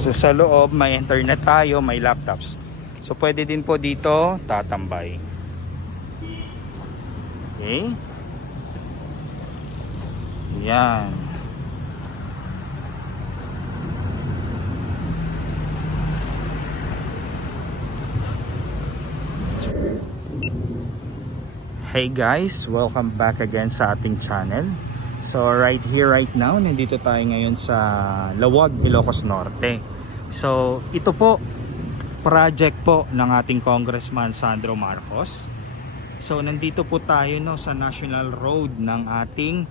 So sa loob may internet tayo, may laptops. So pwede din po dito tatambay. Okay? Yan. Hey guys, welcome back again sa ating channel. So right here, right now, nandito tayo ngayon sa Lawag, Ilocos Norte. So ito po, project po ng ating Congressman Sandro Marcos. So nandito po tayo sa National Road ng ating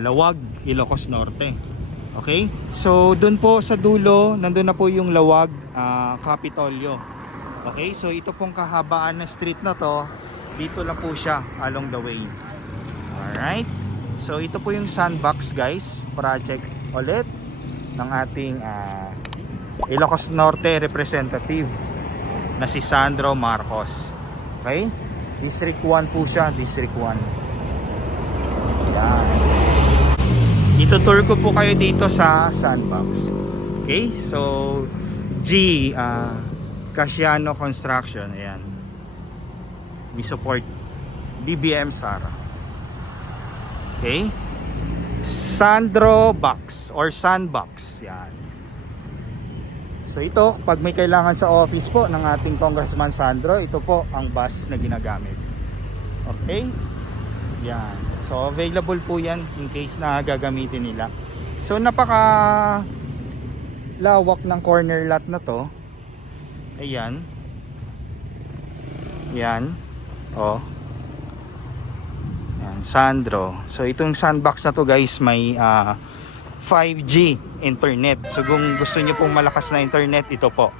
Lawag, Ilocos Norte. Okay? So doon po sa dulo, nandun na po yung Lawag Capitolio. Okay? So ito pong kahabaan na street na to, dito lang po siya along the way. Alright? So ito po yung sandbox guys, project ulit ng ating Ilocos Norte representative na si Sandro Marcos. Okay? District 1 po siya, District 1. Yan. Itutour ko po kayo dito sa sandbox. Okay? So G Casiano Construction, ayan. We support DBM Sara. Okay? Sandro Box or Sandbox. Yan. So ito, pag may kailangan sa office po ng ating Congressman Sandro, ito po ang bus na ginagamit. Okay? Yan. So available po yan in case na gagamitin nila. So napaka lawak ng corner lot na to. Ayan. Yan. Oh. Yan, Sandro. So itong sandbox na to guys, may 5G internet. So kung gusto niyo pong malakas na internet, ito po.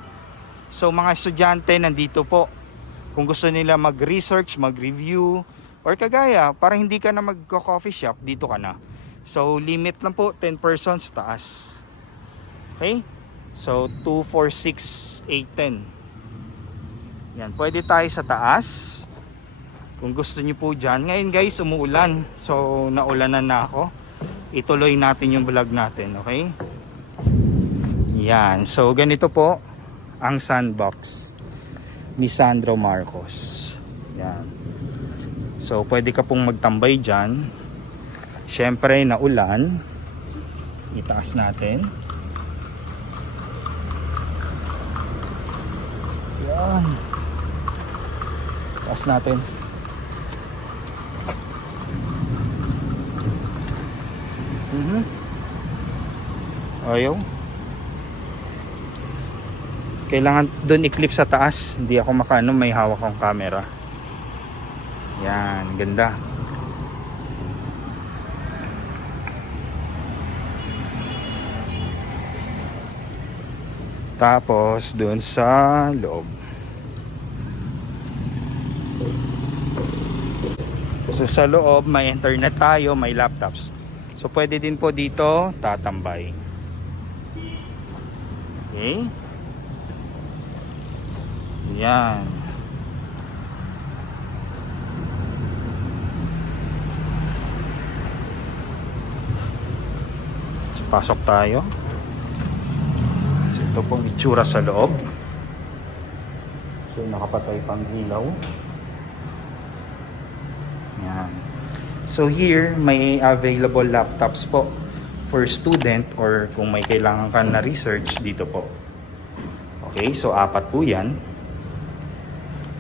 So mga estudyante nandito po. Kung gusto nila mag-research, mag-review, or kagaya, para hindi ka na mag-coffee shop, dito ka na. So limit lang po, 10 persons sa taas. Okay? So 2, 4, 6, 8, 10. Yan, pwede tayo sa taas. Kung gusto niyo po dyan. Ngayon guys, umuulan. So naulanan na ako. Ituloy natin yung vlog natin. Okay? Yan. So ganito po ang sandbox ni Sandro Marcos. Yan. So pwede ka pong magtambay dyan. Syempre naulan. Itaas natin. Yan. Itaas natin. Ayaw. Kailangan doon i-clip sa taas. Hindi ako makano, may hawak akong camera. Yan, ganda. Tapos doon sa loob. So sa loob may internet tayo, may laptops. So pwede din po dito tatambay. Okay? Yan. So, pasok tayo. So ito pong itsura sa loob. So nakapatay pang ilaw. Yan. So here, may available laptops po for student or kung may kailangan ka na research, dito po. Okay, so 4 po yan.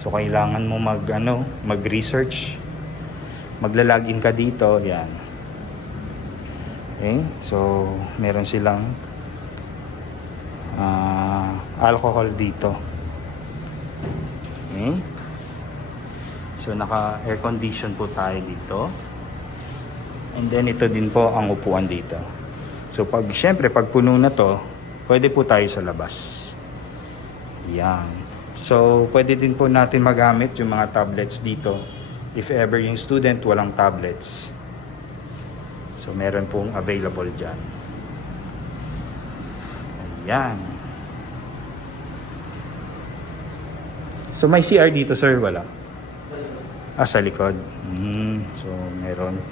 So kailangan mo mag-research. Magla-login ka dito, yan. Okay, so meron silang alcohol dito. Okay. So naka-air condition po tayo dito. And then ito din po ang upuan dito. So syempre pag puno na to, pwede po tayo sa labas. Yan. So pwede din po natin magamit yung mga tablets dito. If ever yung student walang tablets. So meron pong available dyan. Ayan. So may CR dito sir, wala? Sa likod. So meron.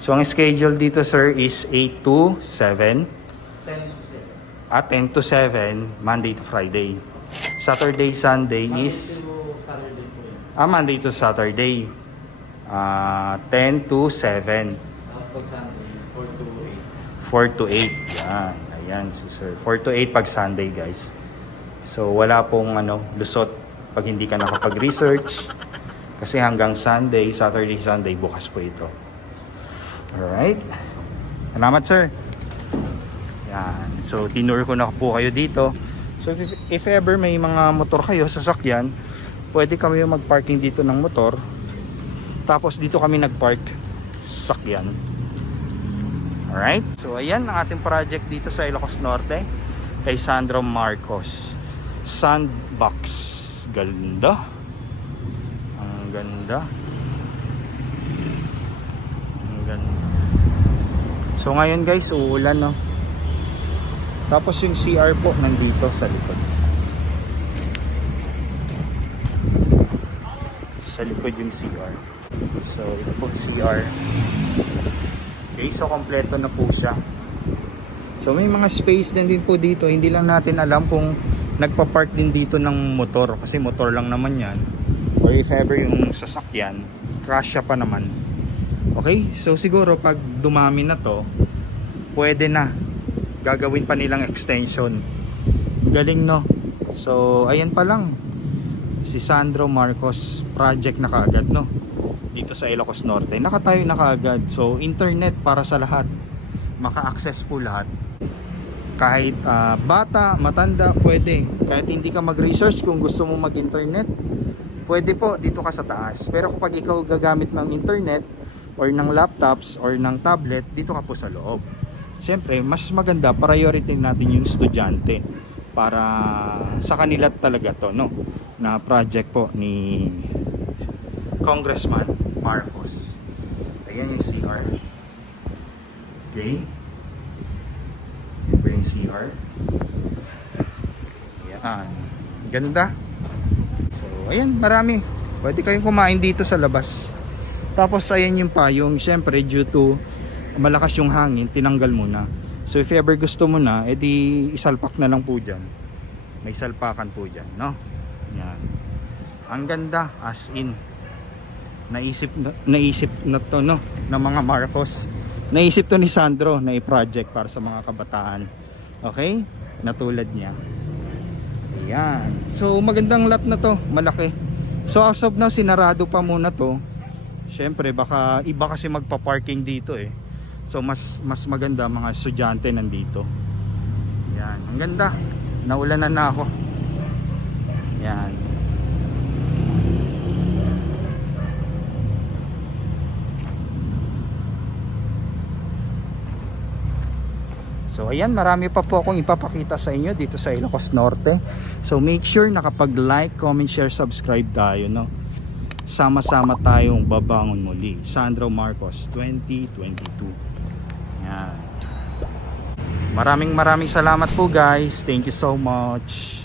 So ang schedule dito sir is 8 to 7. 10 to 7. At 10 to 7, Monday to Friday. Saturday, Sunday is... Saturday po yun. Monday to Saturday. 10 to 7. Tapos pag Sunday, 4 4 to 8. to 8. Yan. Ayan si sir. 4 to 8 pag Sunday, guys. So, wala pong lusot pag hindi ka nakapag-research. Kasi hanggang Sunday, Saturday, Sunday, bukas po ito. Alright. Salamat, sir. Yan. So, tinur ko na po kayo dito. So, if ever may mga motor kayo, sasakyan, pwede kami mag-parking dito ng motor. Tapos, dito kami nag-park sasakyan. Alright. So, ayan ang ating project dito sa Ilocos Norte. Kay Sandro Marcos. Sandbox. Ganda. Ang ganda. Ang ganda. So, ngayon guys, uulan, no? Tapos yung CR po nandito sa likod. Sa likod yung CR. So, ito po CR. Okay, so kompleto na po siya. So, may mga space din po dito. Hindi lang natin alam kung nagpa-park din dito ng motor. Kasi motor lang naman yan. Or if ever yung sasakyan, kasya pa naman. Okay, so siguro pag dumami na to, pwede na. Gagawin pa nilang extension. Galing, no? So, ayan pa lang. Si Sandro Marcos project na kaagad, no? Dito sa Ilocos Norte. Nakatayo na kaagad. So, internet para sa lahat. Maka-access po lahat. Kahit bata, matanda, pwede. Kahit hindi ka mag-research kung gusto mo mag-internet, pwede po dito ka sa taas. Pero kapag ikaw gagamit ng internet or ng laptops or ng tablet, dito ka po sa loob. Siyempre, mas maganda, priority natin yung estudyante para sa kanila talaga to, no? Na project po ni Congressman Marcos. Ayan yung CR. Okay. Ayan po yung CR. Ayan. Ganda. So, ayan, marami. Pwede kayong kumain dito sa labas. Tapos, ayan yung payong. Siyempre, due to malakas yung hangin, tinanggal muna. So if ever gusto mo na, edi isalpak na lang po dyan. May salpakan po dyan, no? Yan. Ang ganda, as in. Naisip na to, no? Ng mga Marcos. Naisip to ni Sandro na i-project para sa mga kabataan. Okay? Natulad niya. Ayan. So magandang lot na to, malaki. So as of now, sinarado pa muna to. Siyempre, baka iba kasi magpa-parking dito eh. So mas maganda mga estudyante nandito. Yan, ang ganda. Naulanan na ako. Yan. So ayan, marami pa po akong ipapakita sa inyo dito sa Ilocos Norte. So make sure nakapag-like, comment, share, subscribe tayo, no? Sama-sama tayong babangon muli. Sandro Marcos 2022. Yan. Maraming salamat po guys. Thank you so much.